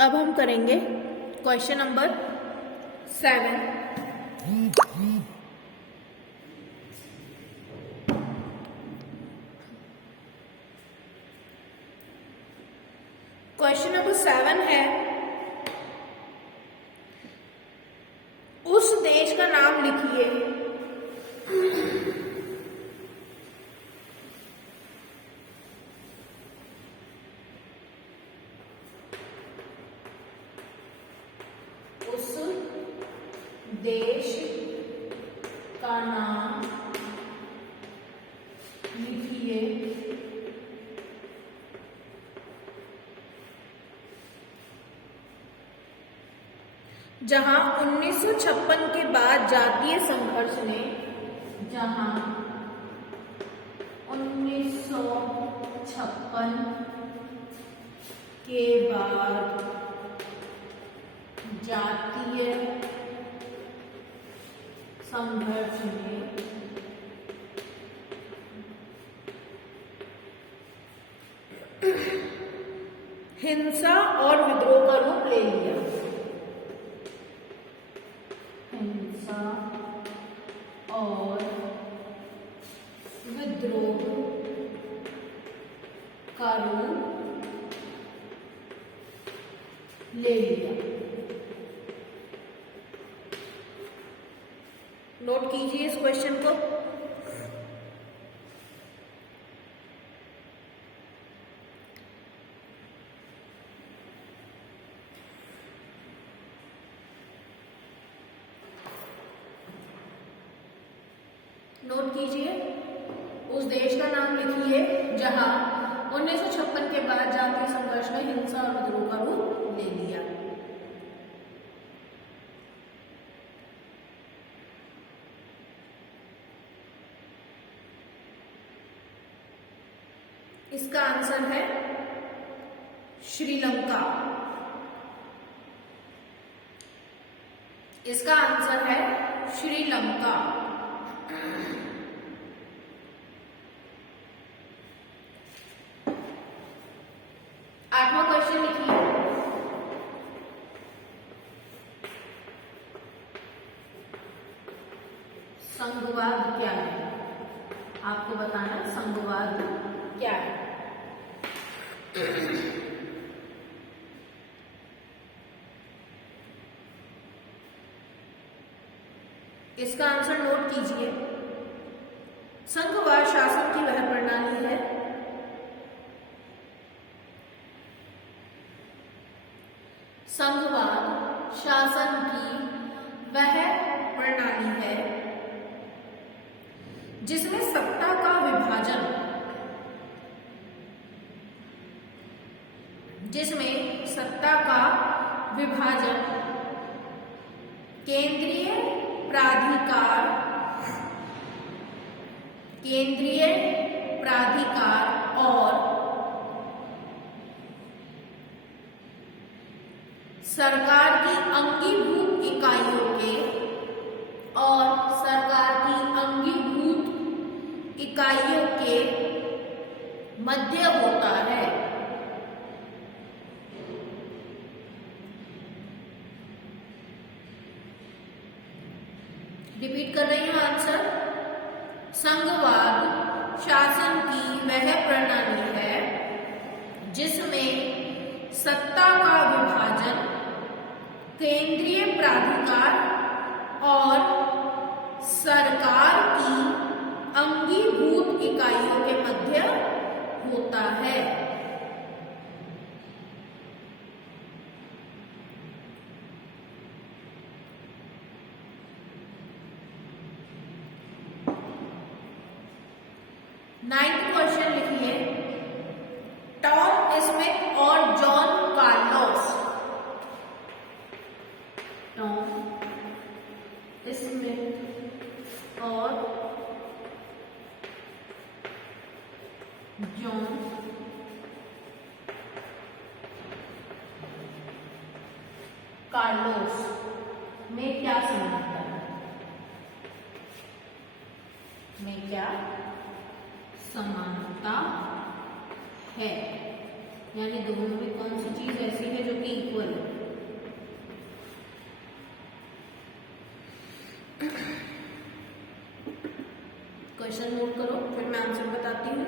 अब हम करेंगे क्वेश्चन नंबर 7। क्वेश्चन नंबर 7 है, उस देश का नाम लिखिए उस देश का नाम लिखिए जहां 1956 के बाद जातीय संघर्ष ने 1956 के बाद जातीय संघर्ष ने हिंसा और विद्रोह का रूप ले लिया। हिंसा और विद्रोह का रूप ले लिया। नोट कीजिए इस क्वेश्चन को। नोट कीजिए, उस देश का नाम लिखिए जहां 1956 के बाद जातीय संघर्ष ने हिंसा और विद्रोह का रूप ले लिया। इसका आंसर है श्रीलंका। इसका आंसर है श्रीलंका। आठवां क्वेश्चन लिखिए, संघवाद क्या है? आपको बताना संघवाद क्या है। इसका आंसर नोट कीजिए। संघवाद शासन की वह प्रणाली है संघवाद शासन की वह प्रणाली है जिसमें सत्ता का विभाजन केंद्रीय प्राधिकार और सरकार की अंगीभूत इकाइयों के मध्य होता है। रिपीट कर रही हूं आंसर। संघवाद शासन की वह प्रणाली है जिसमें सत्ता का विभाजन केंद्रीय प्राधिकार और सरकार की अंगीभूत इकाइयों के मध्य होता है। नाइन्थ क्वेश्चन लिखिए, टॉम स्मिथ और जॉन कार्लोस। टॉम स्मिथ और जॉन कार्लोस में क्या समानता है? समानता है। यानी दोनों में कौन सी चीज ऐसी है जो कि इक्वल है। क्वेश्चन नोट करो, फिर मैं आंसर बताती हूँ।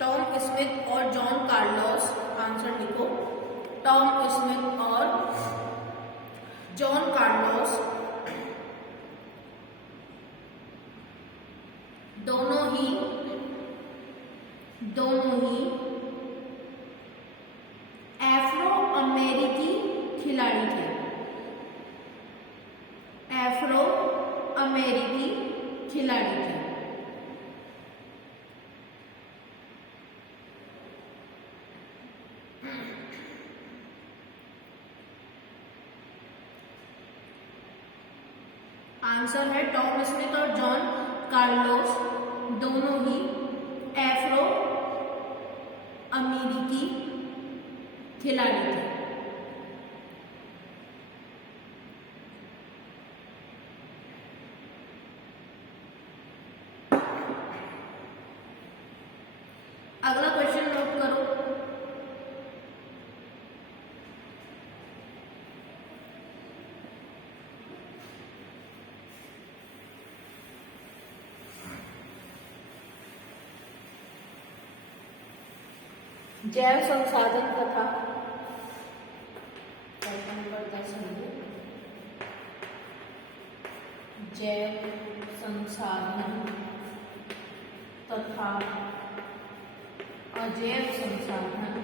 टॉम स्मिथ और जॉन कार्लोस, आंसर लिखो। टॉम स्मिथ और जॉन कार्लोस दोनों ही अफ्रो अमेरिकी खिलाड़ी थे। अफ्रो अमेरिकी खिलाड़ी थे। आंसर है टॉम स्मिथ और जॉन कार्लोस दोनों ही अफ्रो अमेरिकी खिलाड़ी थे। अगला क्वेश्चन नोट करो। जैव संसाधन तथा जैव संसाधन तथा अजैव संसाधन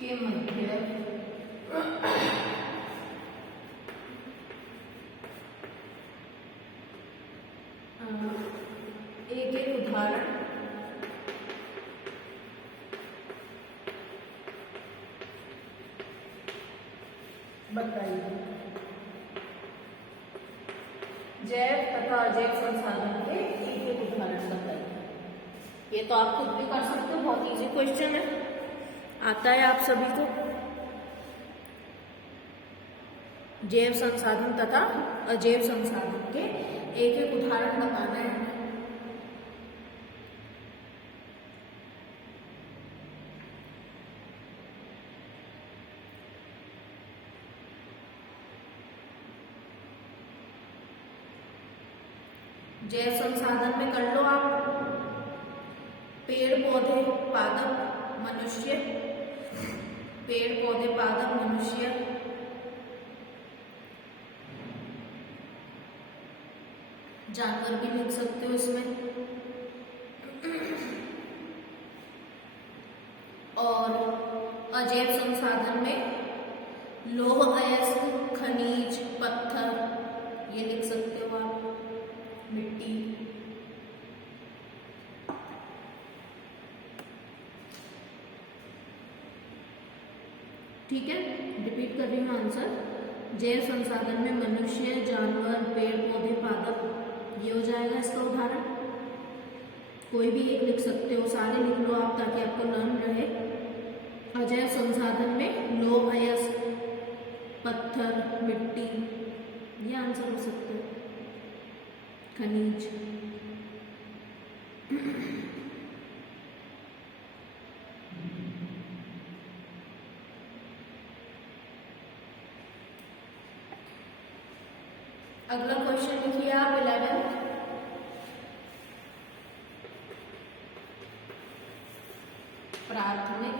के मध्य एक एक उदाहरण बताइए। जैव तथा अजैव संसाधन के एक एक उदाहरण बताइए। ये तो आप खुद भी कर सकते हो, बहुत इजी क्वेश्चन है, आता है आप सभी को। जैव संसाधन तथा अजैव संसाधन के एक एक उदाहरण बताना है। जैव संसाधन में कर लो आप पेड़ पौधे पादप मनुष्य, पेड़ पौधे पादप मनुष्य, जानवर भी लिख सकते हो इसमें, और अजैव संसाधन में लौह अयस्क खनिज पत्थर ये लिख सकते हो आप, मिट्टी। ठीक है, रिपीट कर रही हूँ आंसर। जैव संसाधन में मनुष्य, जानवर, पेड़ पौधे पादप, ये हो जाएगा इसका उदाहरण। कोई भी एक लिख सकते हो, सारे लिख लो आप ताकि आपको लर्न रहे। अजैव संसाधन में लौह अयस्क पत्थर मिट्टी ये आंसर हो सकते हैं, खनिज। अगला क्वेश्चन लिखिए आप 11। प्राथमिक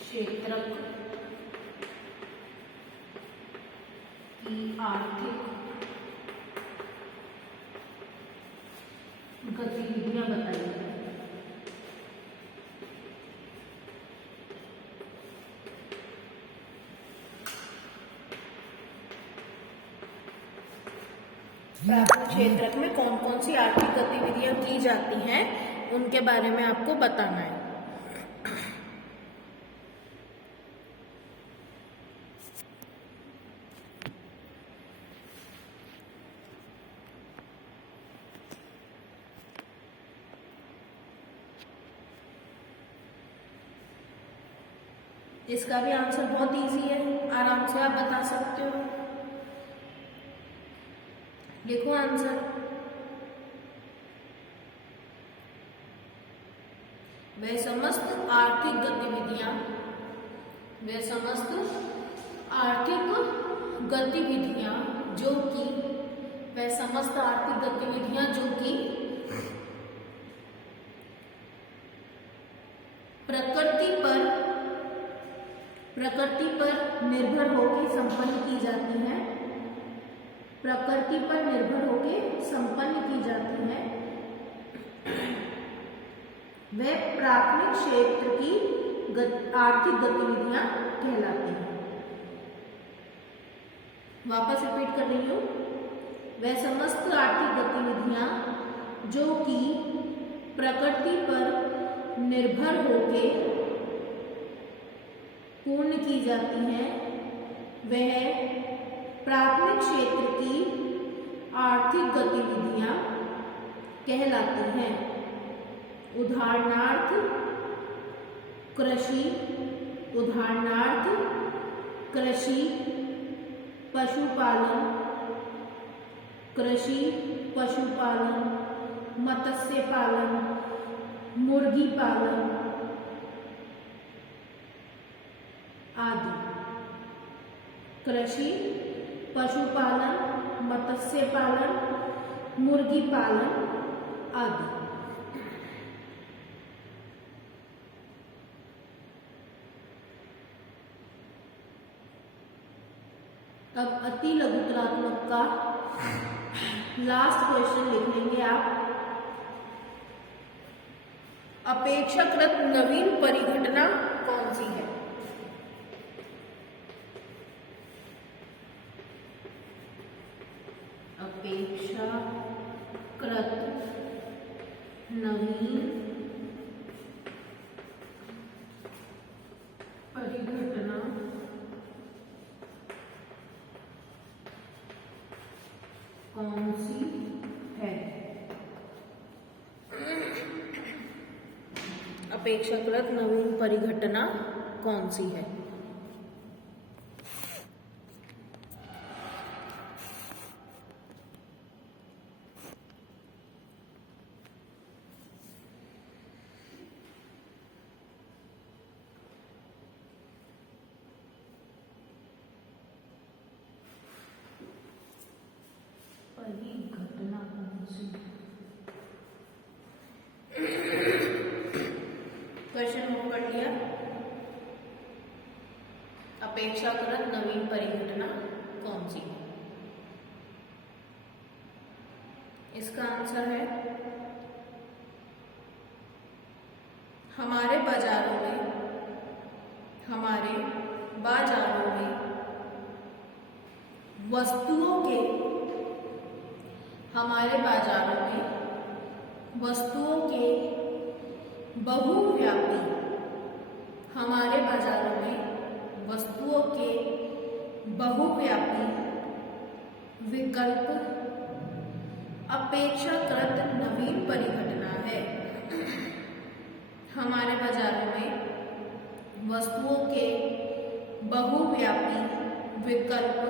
क्षेत्रक की आर्थिक गतिविधियां बताइए। प्राथमिक क्षेत्रक में कौन कौन सी आर्थिक गतिविधियां की जाती हैं उनके बारे में आपको बताना है। इसका भी आंसर बहुत इजी है, आराम से आप बता सकते हो। देखो आंसर, वह समस्त आर्थिक गतिविधियां जो कि प्रकृति पर निर्भर होकर संपन्न की जाती हैं, वे प्राथमिक क्षेत्र की आर्थिक गतिविधियां कहलाती हैं। वापस रिपीट कर रही हूँ, वह समस्त आर्थिक गतिविधियां जो कि प्रकृति पर निर्भर होकर पूर्ण की जाती हैं, वह प्राथमिक क्षेत्र की आर्थिक गतिविधियां कहलाती हैं। उदाहरणार्थ कृषि, पशुपालन, मत्स्य पालन, मुर्गी पालन आदि। कृषि, पशुपालन, मत्स्य पालन, मुर्गी पालन आदि। अब अति लघुतरात्मक का लास्ट क्वेश्चन लिख लेंगे आप। अपेक्षाकृत नवीन परिघटना कौन सी है? अपेक्षाकृत नवीन परिघटना कौन सी है? अपेक्षाकृत नवीन परिघटना कौन सी है? परिघटना कौन सी? क्वेश्चन नोट कर लिया? अपेक्षाकृत नवीन परिघटना कौन सी है? इसका आंसर है हमारे बाजारों में वस्तुओं के बहुव्यापी विकल्प अपेक्षाकृत नवीन परिघटना है। हमारे बाजारों में वस्तुओं के बहुव्यापी विकल्प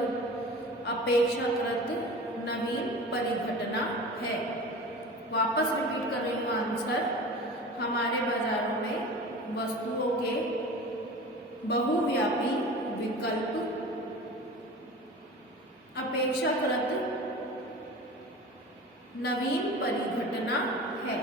अपेक्षाकृत नवीन परिघटना है। वापस रिपीट कर रही हूँ आंसर, हमारे बाजारों में वस्तुओं के बहुव्यापी विकल्प अपेक्षाकृत नवीन परिघटना है।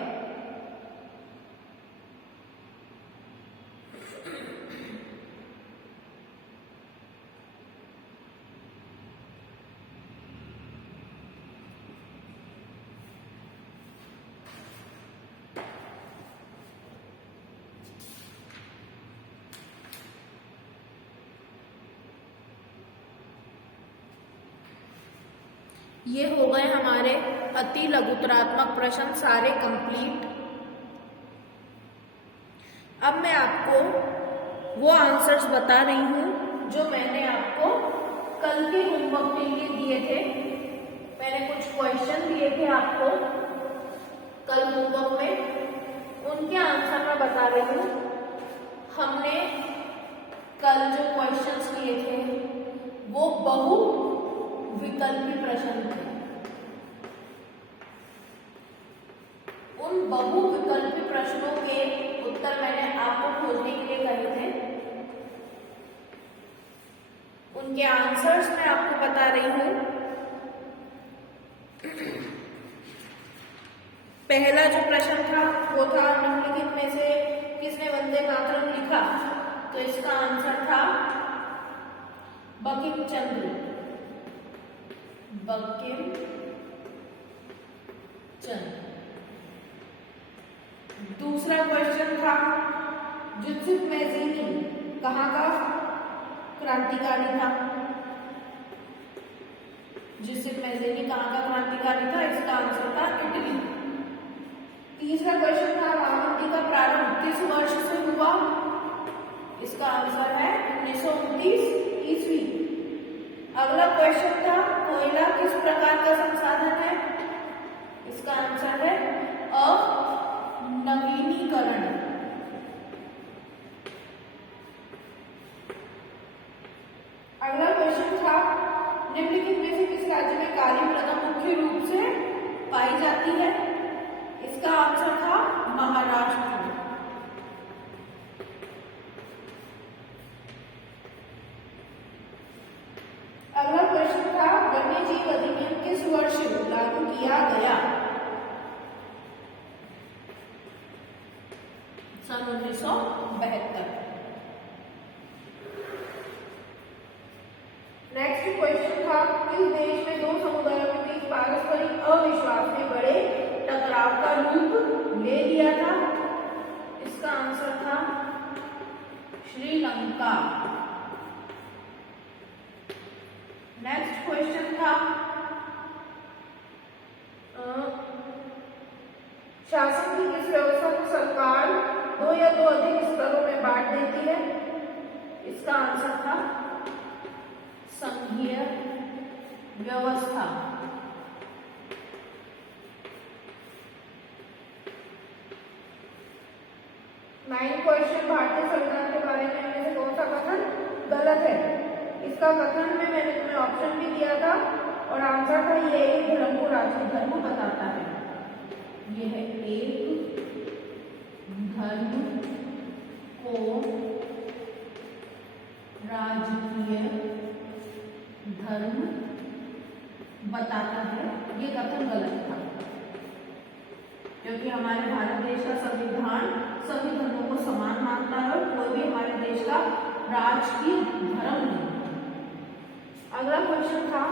ये हो गए हमारे अति लघुतरात्मक प्रश्न सारे कंप्लीट। अब मैं आपको वो आंसर्स बता रही हूँ जो मैंने आपको कल के होमवर्क के लिए दिए थे। मैंने कुछ क्वेश्चन दिए थे आपको कल होमवर्क में, उनके आंसर मैं बता रही हूँ। हमने कल जो क्वेश्चंस किए थे वो बहु विकल्पी प्रश्न थे। उन बहु विकल्पी प्रश्नों के उत्तर मैंने आपको खोजने के लिए कहे थे, उनके आंसर्स मैं आपको बता रही हूं। पहला जो प्रश्न था वो था निम्नलिखित में से किसने वंदे मातरम लिखा, तो इसका आंसर था बंकिम चंद्र। बंकिम चंद्र। दूसरा क्वेश्चन था यूसुफ मैज़ीनी कहाँ का क्रांतिकारी था। यूसुफ मैज़ीनी कहाँ का क्रांतिकारी था, इसका आंसर था इटली। तीसरा क्वेश्चन था रावंती का प्रारंभ किस वर्ष से हुआ, इसका आंसर है 1929 ईस्वी। अगला क्वेश्चन था कोयला किस प्रकार का संसाधन है, इसका आंसर है नवीनीकरण। अगला क्वेश्चन था निम्नलिखित में से किस राज्य में काली मृदा मुख्य रूप से पाई जाती है, इसका आंसर था महाराष्ट्र। अगला क्वेश्चन था वन्यजीव अधिनियम किस वर्ष लागू किया गया, सन 1972। नेक्स्ट क्वेश्चन था किस देश में दो समुदायों के बीच पारस्परिक अविश्वास ने बड़े टकराव का रूप ले लिया था, इसका आंसर था श्रीलंका। नेक्स्ट क्वेश्चन था शासन की किस व्यवस्था को सरकार दो या दो अधिक स्तरों में बांट देती है, इसका आंसर था संघीय व्यवस्था। नाइन क्वेश्चन भारतीय संविधान के बारे में इनमें से कौन सा कथन गलत है, इसका कथन में मैंने तुम्हें ऑप्शन भी दिया था और आंसर था ये एक धर्म को राष्ट्रीय धर्म बताता है। यह एक धर्म को राजकीय धर्म बताता है, ये कथन गलत था क्योंकि हमारे भारत देश का संविधान सभी धर्मों को समान मानता है और कोई भी हमारे देश का राजकीय धर्म नहीं। अगला क्वेश्चन था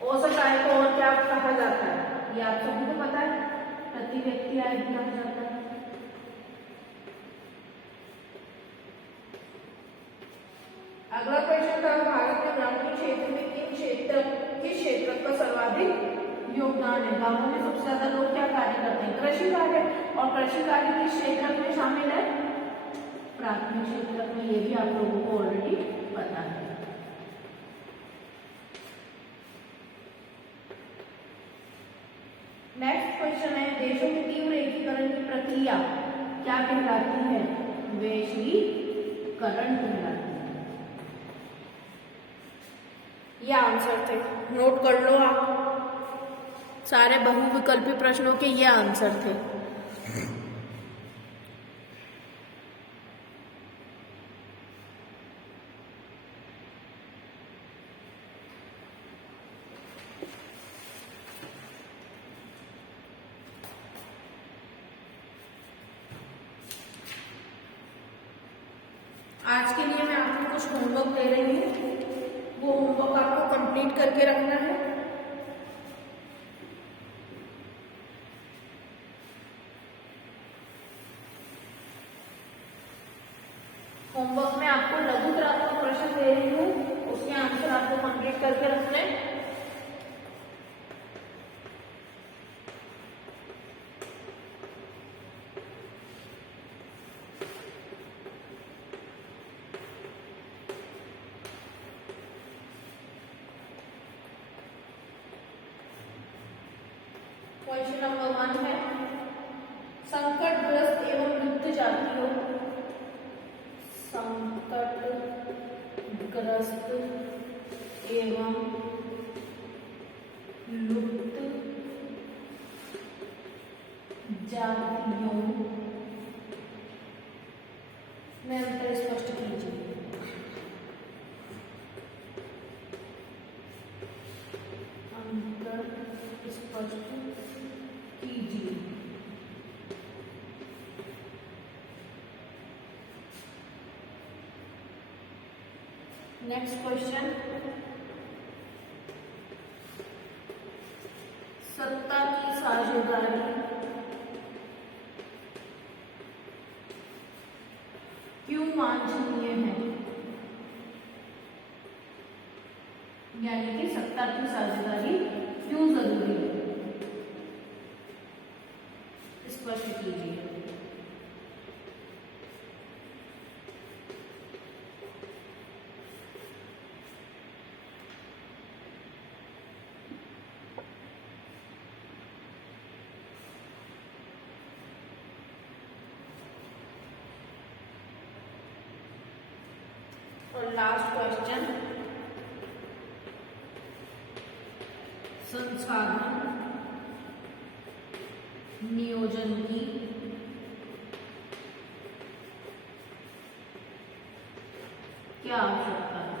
औसत आय को और क्या कहा जाता है, ये आप सभी को पता है, प्रति व्यक्ति आय भी कहा जाता है। अगला क्वेश्चन था भारत में ग्रामीण क्षेत्र में किस क्षेत्र का सर्वाधिक योगदान है, गांवों में सबसे ज्यादा लोग क्या कार्य करते हैं, कृषि कार्य, और कृषि कार्य किस क्षेत्र में शामिल है, प्राथमिक क्षेत्र में, ये भी आप लोगों को ऑलरेडी पता है। नेक्स्ट क्वेश्चन है देशों के तीव्र एकीकरण की प्रक्रिया क्या कहलाती है, वैश्वीकरण कहलाती है। ये आंसर थे, नोट कर लो आप, सारे बहुविकल्पी प्रश्नों के ये आंसर थे। आज के लिए मैं आपको कुछ होमवर्क दे रही हूँ, वो होमवर्क आपको कंप्लीट करके रखना है। होमवर्क में आपको लघुत्रात्मक प्रश्न दे रही हूँ, उसके आंसर आपको कंप्लीट करके रखने। क्वेश्चन नंबर 1 है संकटग्रस्त एवं लुप्त जातियों संकटग्रस्त एवं लुप्त जातियों में अंतर स्पष्ट कीजिए। अंतर स्पष्ट कीजिए। नेक्स्ट क्वेश्चन, सत्ता की साझेदारी क्यों वांछनीय है? यानी कि सत्ता की साझेदारी क्यों जरूरी है, स्पष्ट कीजिए। और लास्ट क्वेश्चन, संसाधन नियोजन की क्या आवश्यकता है?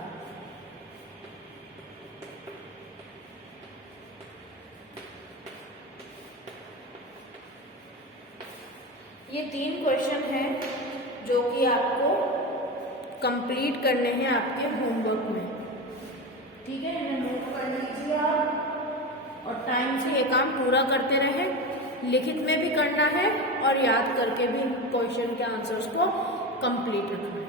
ये 3 क्वेश्चन हैं जो कि आपको कंप्लीट करने हैं आपके होमवर्क में। ठीक है, इन्हें नोट कर लीजिए आप और टाइम से ये काम पूरा करते रहें। लिखित में भी करना है और याद करके भी क्वेश्चन के आंसर्स को कंप्लीट रखना है।